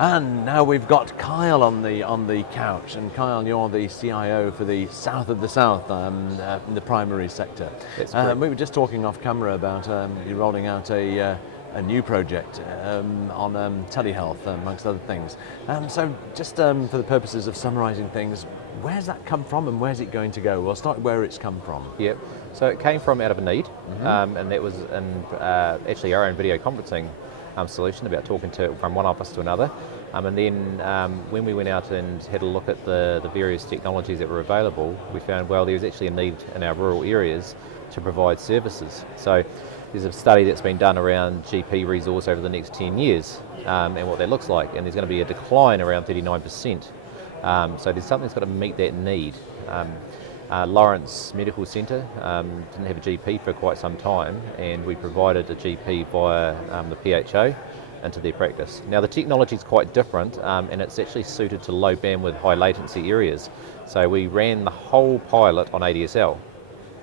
And now we've got Kyle on the couch, and Kyle, you're the CIO for the South of the South in the primary sector. That's correct. We were just talking off camera about you rolling out a new project on telehealth, amongst other things. So just for the purposes of summarising things, where's that come from and where's it going to go? We'll start where it's come from. Yep. So it came from out of a need, and that was in actually our own video conferencing solution, about talking from one office to another. And then when we went out and had a look at the various technologies that were available, we found, well, there was actually a need in our rural areas to provide services. So there's a study that's been done around GP resource over the next 10 years and what that looks like, and there's going to be a decline around 39%. So there's something that's got to meet that need. Lawrence Medical Centre didn't have a GP for quite some time, and we provided a GP via the PHO into their practice. Now the technology is quite different, and it's actually suited to low bandwidth, high latency areas. So we ran the whole pilot on ADSL,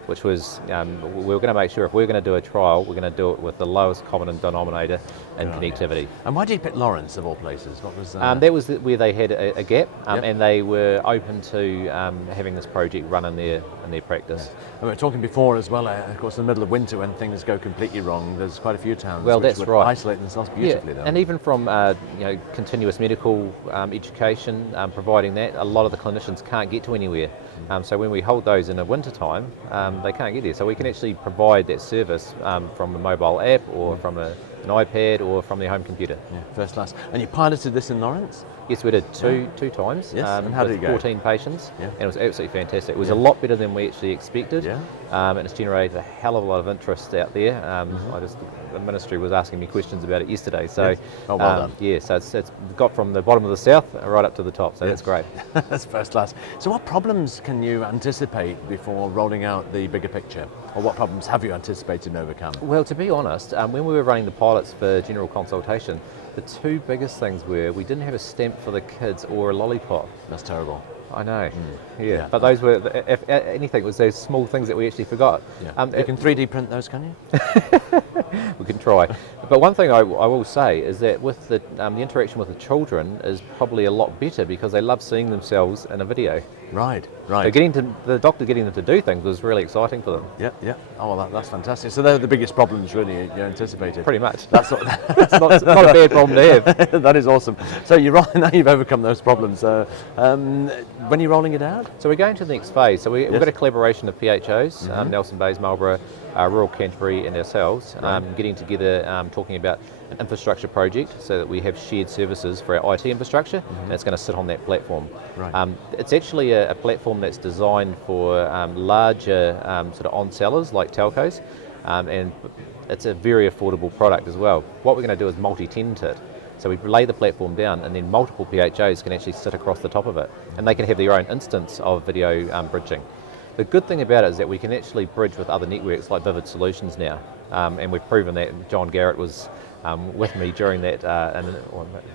which was, we were going to make sure if we're going to do a trial, we're going to do it with the lowest common denominator in connectivity. And why did you pick Lawrence of all places? What was that was where they had a gap, and they were open to having this project run in their practice. Yeah. And we were talking before as well, of course, in the middle of winter when things go completely wrong, there's quite a few towns which would isolate themselves beautifully. Yeah. And even from continuous medical education, providing that, a lot of the clinicians can't get to anywhere. So when we hold those in the winter time, they can't get there. So we can actually provide that service from a mobile app or from an iPad or from their home computer. Yeah, first class. And you piloted this in Lawrence? Yes, we did two times. Yes. And how did it go? 14 patients, yeah. And it was absolutely fantastic. It was a lot better than we actually expected, yeah. And it's generated a hell of a lot of interest out there. The ministry was asking me questions about it yesterday, so yes. Oh, well done. Yeah, so it's got from the bottom of the south right up to the top, so yes. That's great. That's first class. So what problems can you anticipate before rolling out the bigger picture? Or what problems have you anticipated and overcome? Well, to be honest, when we were running the pilots for general consultation, the two biggest things were we didn't have a stamp for the kids or a lollipop. That's terrible. I know. Yeah. But those were, if anything, it was those small things that we actually forgot. Yeah. You can 3D print those, can you? We can try. But one thing I will say is that with the interaction with the children is probably a lot better because they love seeing themselves in a video. Right. So the doctor getting them to do things was really exciting for them. Yeah. Oh, well, that's fantastic. So they're the biggest problems really you anticipated. Pretty much. That's not a bad problem to have. That is awesome. So now you've overcome those problems. When are you rolling it out? So we're going to the next phase. So we've got a collaboration of PHOs, Nelson Bays, Marlborough, rural Canterbury and ourselves, getting together, talking about an infrastructure project so that we have shared services for our IT infrastructure, and it's going to sit on that platform. Right. It's actually a platform that's designed for larger sort of on-sellers like telcos, and it's a very affordable product as well. What we're going to do is multi-tenant it. So we lay the platform down and then multiple PHOs can actually sit across the top of it, and they can have their own instance of video bridging. The good thing about it is that we can actually bridge with other networks like Vivid Solutions now, and we've proven that. John Garrett was with me during that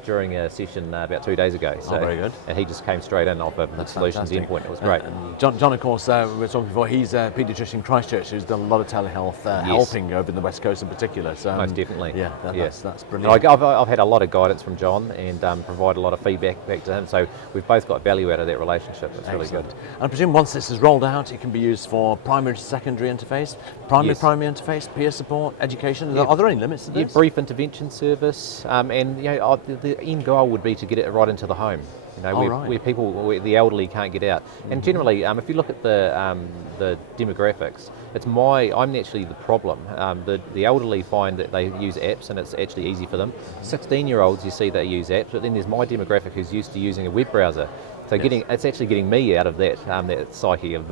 during a session about 2 days ago. So, very good. And he just came straight in off of the Solutions endpoint. It was great. And John, of course, we were talking before. He's a paediatrician in Christchurch who's done a lot of telehealth helping over in the West Coast in particular. So most definitely. Yeah, that's brilliant. I've had a lot of guidance from John and provide a lot of feedback back to him. So we've both got value out of that relationship. It's really good. And I presume once this is rolled out, it can be used for primary to secondary interface, primary primary interface, peer support, education. Are there any limits to this? Yeah, brief intervention service, and the end goal would be to get it right into the home. Where the elderly can't get out. And generally, if you look at the demographics, I'm actually the problem. The elderly find that they use apps and it's actually easy for them. 16-year-olds, you see they use apps, but then there's my demographic who's used to using a web browser. So it's actually getting me out of that psyche of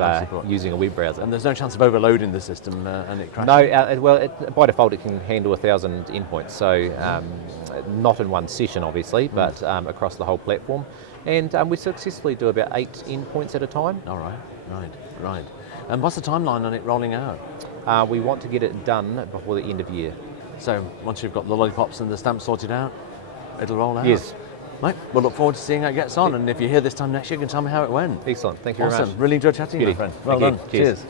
using a web browser. And there's no chance of overloading the system and it crashing? No, by default it can handle 1,000 endpoints. So not in one session, obviously, but across the whole platform. And we successfully do about 8 endpoints at a time. All right. And what's the timeline on it rolling out? We want to get it done before the end of the year. So once you've got the lollipops and the stamps sorted out, it'll roll out? Yes. Right, we'll look forward to seeing how it gets on, and if you're here this time next year, you can tell me how it went. Excellent, thank you very much. Awesome, really enjoyed chatting to you, my friend. Well done, cheers.